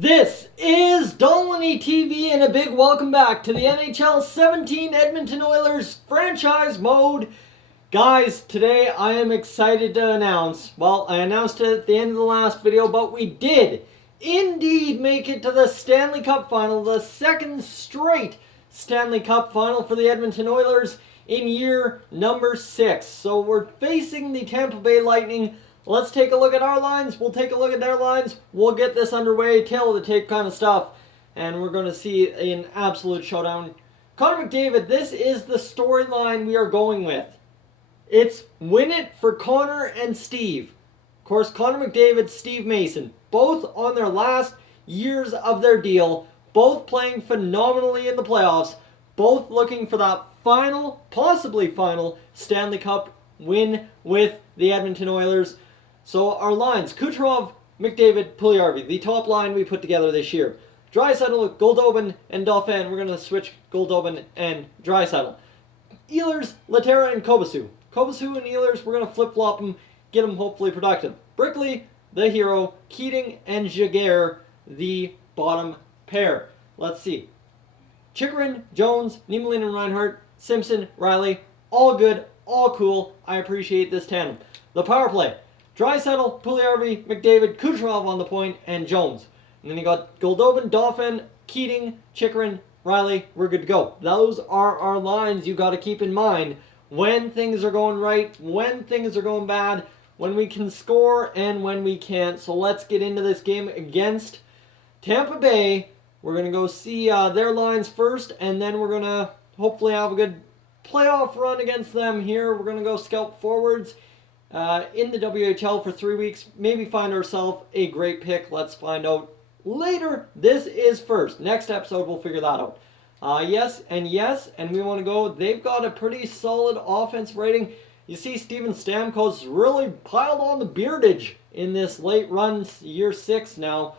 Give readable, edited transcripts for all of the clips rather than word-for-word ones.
This is Dolynny TV and a big welcome back to the NHL 17 Edmonton Oilers franchise mode. Guys, today I am excited to announce, well, I announced it at the end of the last video, but we did indeed make it to the Stanley Cup final, the second straight Stanley Cup final for the Edmonton Oilers in year number 6. So we're facing the Tampa Bay Lightning. Let's take a look at our lines. We'll take a look at their lines. We'll get this underway, tail of the tape kind of stuff. And we're going to see an absolute showdown. Connor McDavid, this is the storyline we are going with. It's win it for Connor and Steve. Of course, Connor McDavid, Steve Mason, both on their last years of their deal, both playing phenomenally in the playoffs, both looking for that final, possibly final, Stanley Cup win with the Edmonton Oilers. So our lines, Kucherov, McDavid, Puljujarvi, the top line we put together this year. Draisaitl, Goldobin, and Dauphin. We're going to switch Goldobin and Draisaitl. Ehlers, Lehtera, and Kobasu. Kobasu and Ehlers, we're going to flip-flop them, get them hopefully productive. Brickley, the hero. Keating and Jaguar, the bottom pair. Let's see. Chychrun, Jones, Niemelainen and Reinhart, Simpson, Riley, all good, all cool. I appreciate this tandem. The power play. Draisaitl, Puljujarvi, McDavid, Kucherov on the point, and Jones. And then you got Goldobin, Dauphin, Keating, Chychrun, Riley. We're good to go. Those are our lines you got to keep in mind when things are going right, when things are going bad, when we can score, and when we can't. So let's get into this game against Tampa Bay. We're going to go see their lines first, and then we're going to hopefully have a good playoff run against them here. We're going to go scout forwards in the WHL for 3 weeks. Maybe find ourselves a great pick. Let's find out later. This is first. Next episode, we'll figure that out. Yes, and we want to go. They've got a pretty solid offense rating. You see Steven Stamkos really piled on the beardage in this late run, year 6 now.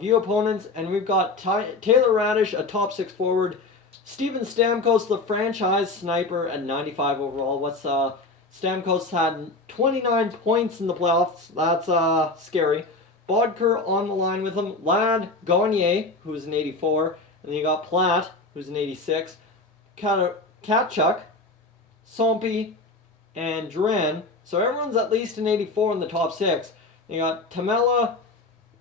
View opponents, and we've got Taylor Radish, a top 6 forward. Steven Stamkos, the franchise sniper, at 95 overall. Stamkos had 29 points in the playoffs. That's scary. Bodker on the line with him. Ladd, Gagne, who's an 84. And then you got Platt, who's an 86. Katchuk, Sompi, and Duran. So everyone's at least an 84 in the top 6. You got Tamela,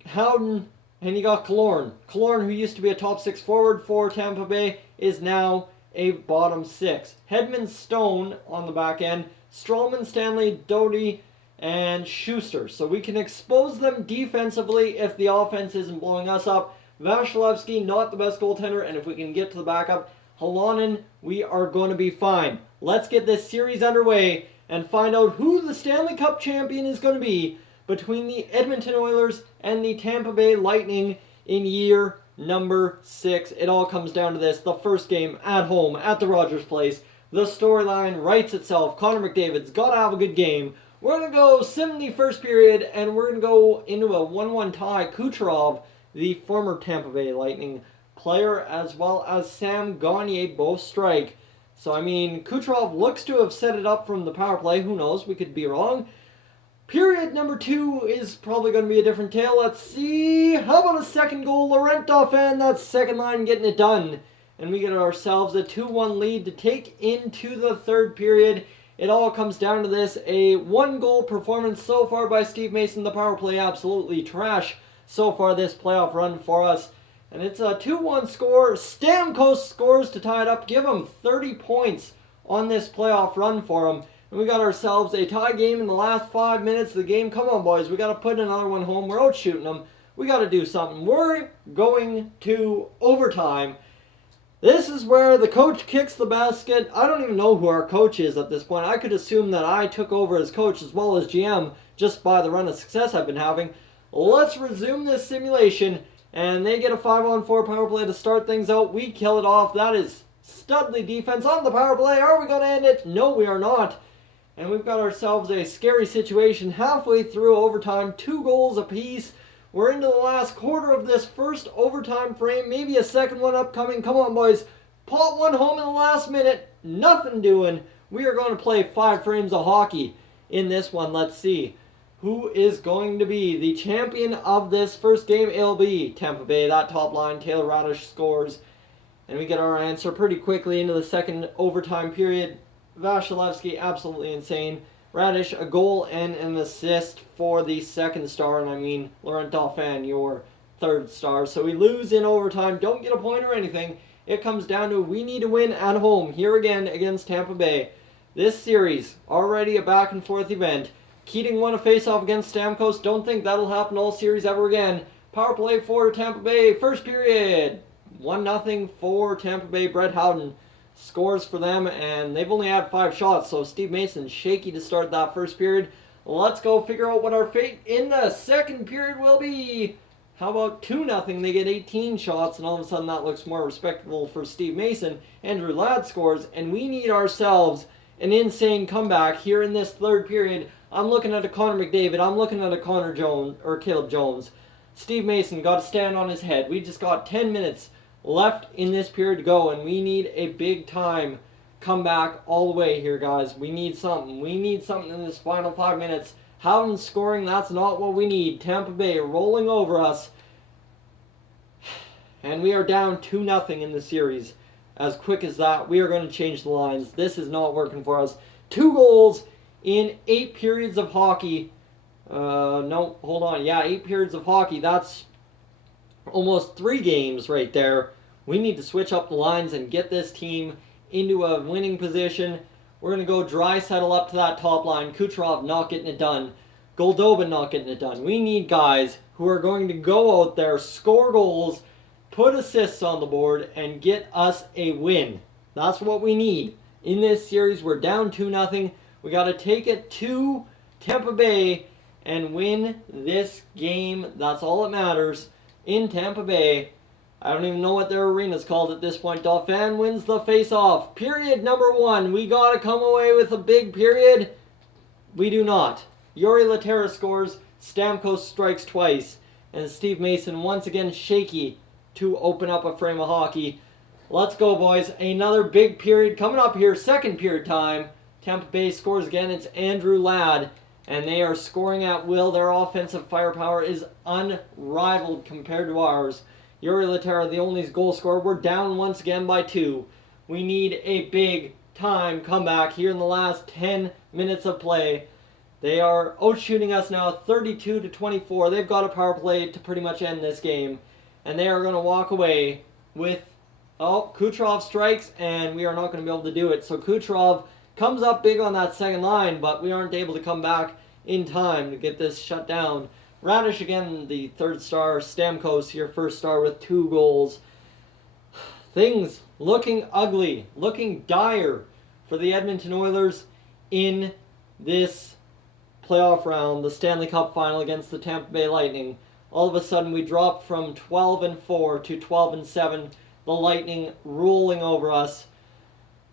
Howden, and you got Killorn. Killorn, who used to be a top 6 forward for Tampa Bay, is now a bottom 6. Hedman, Stone on the back end. Stroman, Stanley, Doty, and Schuster. So we can expose them defensively if the offense isn't blowing us up. Vasilevsky, not the best goaltender, and if we can get to the backup, Halonen, we are going to be fine. Let's get this series underway and find out who the Stanley Cup champion is going to be between the Edmonton Oilers and the Tampa Bay Lightning in year number 6. It all comes down to this. The first game at home at the Rogers Place. The storyline writes itself. Connor McDavid's got to have a good game. We're going to go 71st period, and we're going to go into a 1-1 tie. Kucherov, the former Tampa Bay Lightning player, as well as Sam Gagne, both strike. So, I mean, Kucherov looks to have set it up from the power play. Who knows? We could be wrong. Period number 2 is probably going to be a different tale. Let's see. How about a second goal? Laurent Dauphin, that's second line getting it done. And we get ourselves a 2-1 lead to take into the third period. It all comes down to this. A 1-goal performance so far by Steve Mason. The power play absolutely trash so far this playoff run for us. And it's a 2-1 score. Stamkos scores to tie it up. Give him 30 points on this playoff run for him. And we got ourselves a tie game in the last 5 minutes of the game. Come on, boys. We got to put another one home. We're out shooting them. We got to do something. We're going to overtime. This is where the coach kicks the basket. I don't even know who our coach is at this point. I could assume that I took over as coach as well as GM just by the run of success I've been having. Let's resume this simulation. And they get a 5-on-4 power play to start things out. We kill it off. That is Studley defense on the power play. Are we going to end it? No, we are not. And we've got ourselves a scary situation halfway through overtime. 2 goals apiece. We're into the last quarter of this first overtime frame. Maybe a second one upcoming. Come on, boys. Pot one home in the last minute. Nothing doing. We are going to play 5 frames of hockey in this one. Let's see. who is going to be the champion of this first game? It'll be Tampa Bay. That top line, Taylor Radish scores. And we get our answer pretty quickly into the second overtime period. Vasilevsky, absolutely insane. Radish, a goal and an assist for the second star. And I mean, Laurent Dauphin, your third star. So we lose in overtime. Don't get a point or anything. It comes down to we need to win at home here again against Tampa Bay. This series, already a back and forth event. Keating won a face-off against Stamkos. Don't think that'll happen all series ever again. Power play for Tampa Bay. First period. 1-0 for Tampa Bay. Brett Howden scores for them, and they've only had 5 shots, so Steve Mason shaky to start that first period. Let's go figure out what our fate in the second period will be. How about 2-0? They get 18 shots, and all of a sudden that looks more respectable for Steve Mason. Andrew Ladd scores, and we need ourselves an insane comeback here in this third period. I'm looking at a Connor McDavid. I'm looking at a Caleb Jones. Steve Mason got to stand on his head. We just got 10 minutes left in this period to go, and we need a big time comeback all the way here, guys. We need something. We need something in this final 5 minutes. Howden scoring, that's not what we need. Tampa Bay rolling over us. And we are down 2-0 in the series. As quick as that, we are going to change the lines. This is not working for us. 2 goals in 8 periods of hockey. No, hold on. Yeah, 8 periods of hockey. That's almost 3 games right there. We need to switch up the lines and get this team into a winning position. We're going to go Draisaitl up to that top line. Kucherov not getting it done. Goldobin not getting it done. We need guys who are going to go out there, score goals, put assists on the board, and get us a win. That's what we need. In this series, we're down 2-0. We got to take it to Tampa Bay and win this game. That's all that matters in Tampa Bay. I don't even know what their arena's called at this point. Dauphin wins the face-off. Period number 1. We got to come away with a big period. We do not. Yuri Laterra scores. Stamkos strikes twice. And Steve Mason once again shaky to open up a frame of hockey. Let's go, boys. Another big period coming up here. Second period time. Tampa Bay scores again. It's Andrew Ladd. And they are scoring at will. Their offensive firepower is unrivaled compared to ours. Yuri Laterra, the only goal scorer. We're down once again by 2. We need a big time comeback here in the last 10 minutes of play. They are outshooting us now 32-24. They've got a power play to pretty much end this game. And they are going to walk away with, Kucherov strikes, and we are not going to be able to do it. So Kucherov comes up big on that second line, but we aren't able to come back in time to get this shut down. Radish again, the third star. Stamkos, your first star with 2 goals. Things looking ugly, looking dire for the Edmonton Oilers in this playoff round, the Stanley Cup final against the Tampa Bay Lightning. All of a sudden we drop from 12-4 to 12-7. The Lightning ruling over us.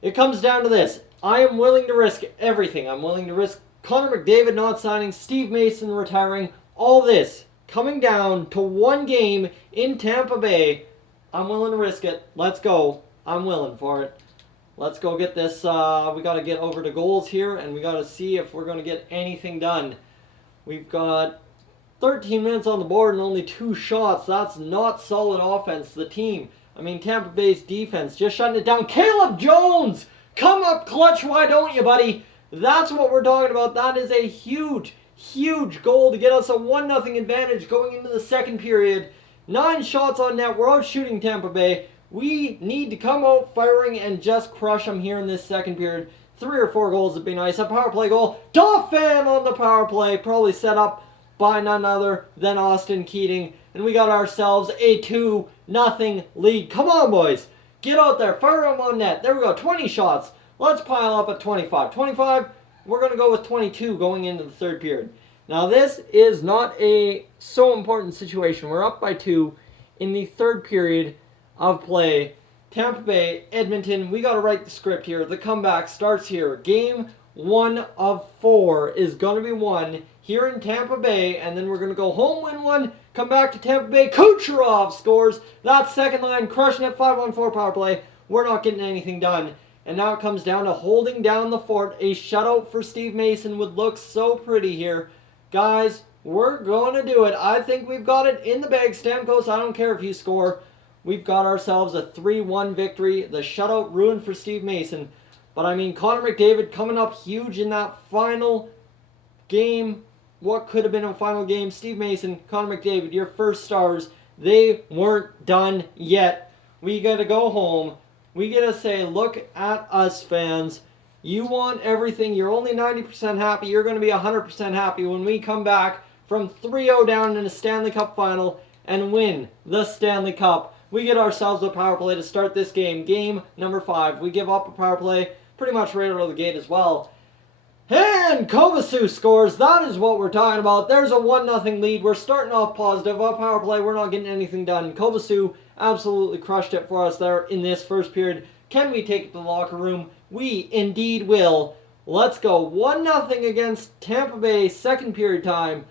It comes down to this. I am willing to risk everything. I'm willing to risk Connor McDavid not signing, Steve Mason retiring, all this coming down to 1 game in Tampa Bay. I'm willing to risk it. Let's go. I'm willing for it. Let's go get this. We got to get over to goals here, and we got to see if we're going to get anything done. We've got 13 minutes on the board and only 2 shots. That's not solid offense. The team, Tampa Bay's defense just shutting it down. Caleb Jones! Come up clutch, why don't you, buddy? That's what we're talking about. That is a huge, huge goal to get us a 1-0 advantage going into the second period. 9 shots on net. We're out shooting Tampa Bay. We need to come out firing and just crush them here in this second period. 3 or 4 goals would be nice. A power play goal. Dauphin on the power play. Probably set up by none other than Austin Keating. And we got ourselves a 2-0 lead. Come on, boys. Get out there. Fire them on net. There we go. 20 shots. Let's pile up at 25. 25, we're going to go with 22 going into the third period. Now, this is not a so important situation. We're up by 2 in the third period of play. Tampa Bay, Edmonton, we got to write the script here. The comeback starts here. Game 1 of 4 is going to be won here in Tampa Bay, and then we're going to go home, win 1, come back to Tampa Bay. Kucherov scores. That second line crushing it, 5-on-4 power play. We're not getting anything done. And now it comes down to holding down the fort. A shutout for Steve Mason would look so pretty here. Guys, we're going to do it. I think we've got it in the bag. Stamkos, I don't care if you score. We've got ourselves a 3-1 victory. The shutout ruined for Steve Mason. But I mean, Connor McDavid coming up huge in that final game. What could have been a final game? Steve Mason, Connor McDavid, your first stars. They weren't done yet. We got to go home. We got to say, look at us, fans. You want everything. You're only 90% happy. You're going to be 100% happy when we come back from 3-0 down in a Stanley Cup final and win the Stanley Cup. We get ourselves a power play to start this game. Game number 5. We give up a power play pretty much right out of the gate as well. And Kovacic scores. That is what we're talking about. There's a 1-0 lead. We're starting off positive. Up power play, we're not getting anything done. Kovacic absolutely crushed it for us there in this first period. Can we take it to the locker room? We indeed will. Let's go. 1-0 against Tampa Bay, second period time.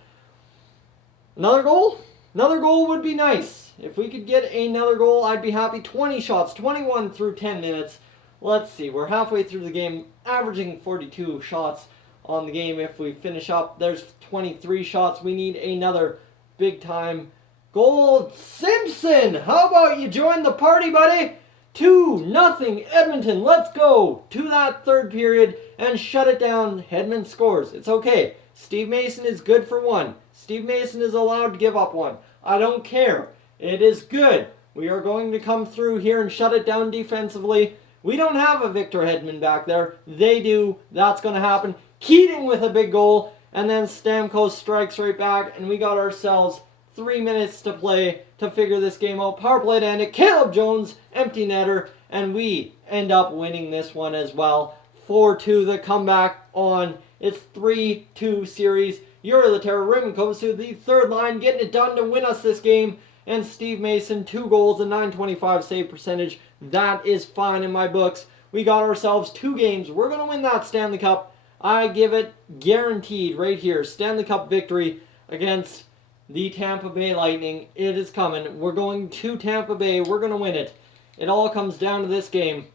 Another goal? Another goal would be nice. If we could get another goal, I'd be happy. 20 shots, 21 through 10 minutes. Let's see. We're halfway through the game, averaging 42 shots on the game. If we finish up, there's 23 shots. We need another big-time goal. Simpson, how about you join the party, buddy? 2-0 Edmonton. Let's go to that third period and shut it down. Hedman scores. It's okay. Steve Mason is good for 1. Steve Mason is allowed to give up 1. I don't care. It is good. We are going to come through here and shut it down defensively. We don't have a Victor Hedman back there. They do. That's going to happen. Keating with a big goal. And then Stamkos strikes right back. And we got ourselves 3 minutes to play to figure this game out. Power play to end it. Caleb Jones, empty netter. And we end up winning this one as well. 4-2 the comeback on. It's 3-2 series. Yuri Laterra, Raymond Kovacic, the third line, getting it done to win us this game. And Steve Mason, 2 goals, a .925 save percentage. That is fine in my books. We got ourselves 2 games. We're going to win that Stanley Cup. I give it guaranteed right here. Stanley Cup victory against the Tampa Bay Lightning. It is coming. We're going to Tampa Bay. We're going to win it. It all comes down to this game.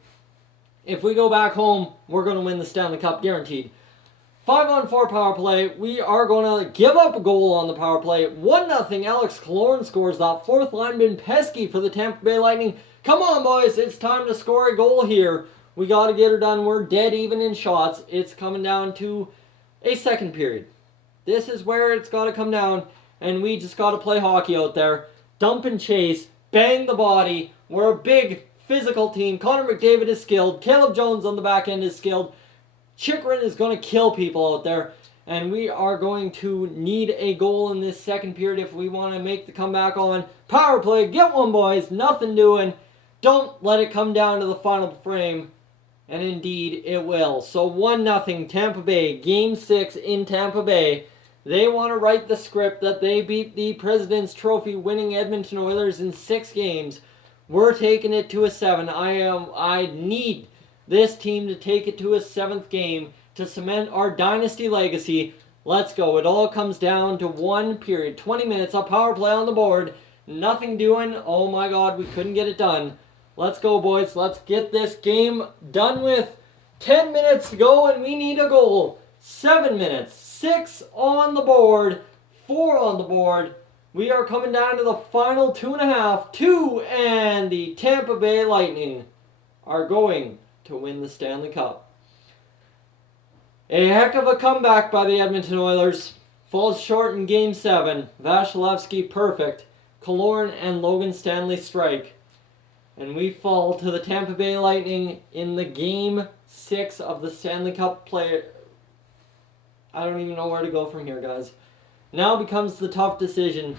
If we go back home, we're going to win the Stanley Cup, guaranteed. 5-on-4 power play. We are going to give up a goal on the power play. 1-0. Alex Killorn scores. That fourth line been pesky for the Tampa Bay Lightning. Come on, boys. It's time to score a goal here. We got to get her done. We're dead even in shots. It's coming down to a second period. This is where it's got to come down. And we just got to play hockey out there. Dump and chase. Bang the body. We're a big physical team. Connor McDavid is skilled. Caleb Jones on the back end is skilled. Chychrun is going to kill people out there. And we are going to need a goal in this second period if we want to make the comeback on. Power play. Get one, boys. Nothing doing. Don't let it come down to the final frame. And indeed, it will. So 1-0 Tampa Bay. Game 6 in Tampa Bay. They want to write the script that they beat the President's Trophy winning Edmonton Oilers in 6 games. We're taking it to a 7. I need this team to take it to a 7th game to cement our dynasty legacy. Let's go. It all comes down to 1 period. 20 minutes, a power play on the board. Nothing doing. Oh my God, we couldn't get it done. Let's go, boys. Let's get this game done with. 10 minutes to go and we need a goal. 7 minutes. 6 on the board. 4 on the board. We are coming down to the final 2.5. 2, and the Tampa Bay Lightning are going to win the Stanley Cup. A heck of a comeback by the Edmonton Oilers. Falls short in Game 7. Vasilevsky perfect. Killorn and Logan Stanley strike. And we fall to the Tampa Bay Lightning in the Game 6 of the Stanley Cup play. I don't even know where to go from here, guys. Now becomes the tough decision.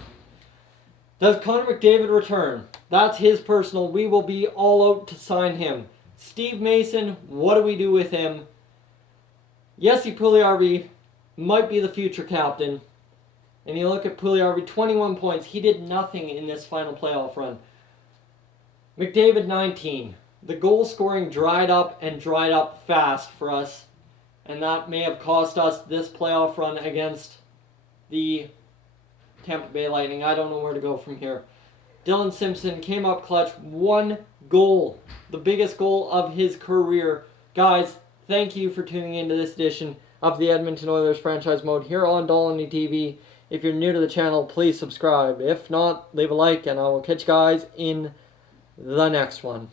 Does Connor McDavid return? That's his personal. We will be all out to sign him. Steve Mason, what do we do with him? Jesse Puljujarvi might be the future captain. And you look at Puljujarvi, 21 points. He did nothing in this final playoff run. McDavid, 19. The goal scoring dried up and dried up fast for us. And that may have cost us this playoff run against the Tampa Bay Lightning. I don't know where to go from here. Dylan Simpson came up clutch. 1 goal. The biggest goal of his career. Guys, thank you for tuning into this edition of the Edmonton Oilers franchise mode here on Dolynny TV. If you're new to the channel, please subscribe. If not, leave a like, and I will catch you guys in the next one.